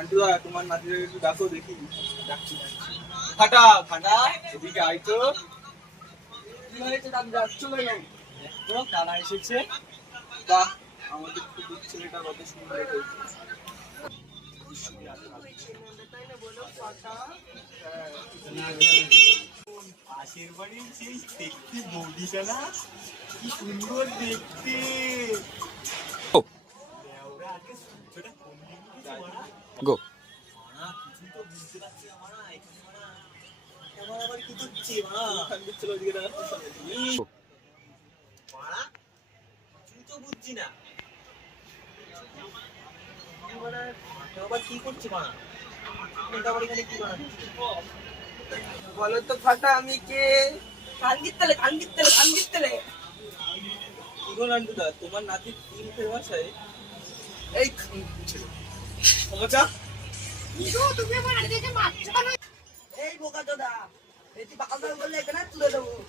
নান্টুদা তোমার নাতিকে একটু ডাকো দেখি। ডাকছি ফাটা ফাটা এদিকে আয় তো। কি হয়েছে দাদু ডাকছো কেন? দেখো কারা এসেছে। বাহ আমাদের খুব ছেলেটা কত সুন্দর হয়েছে। পাশের বাড়ির সেই দেখতে বৌদিটা না কি সুন্দর দেখতে। গো বুঝছি না কি করছে বলো তো ফাটা আমি কে? কান দিতে তোমার নাতির তিন ভাষায় এই ক্ষমতা এই বোকা চোদা এই বাকাল বললে এখানে তুলে দেবো।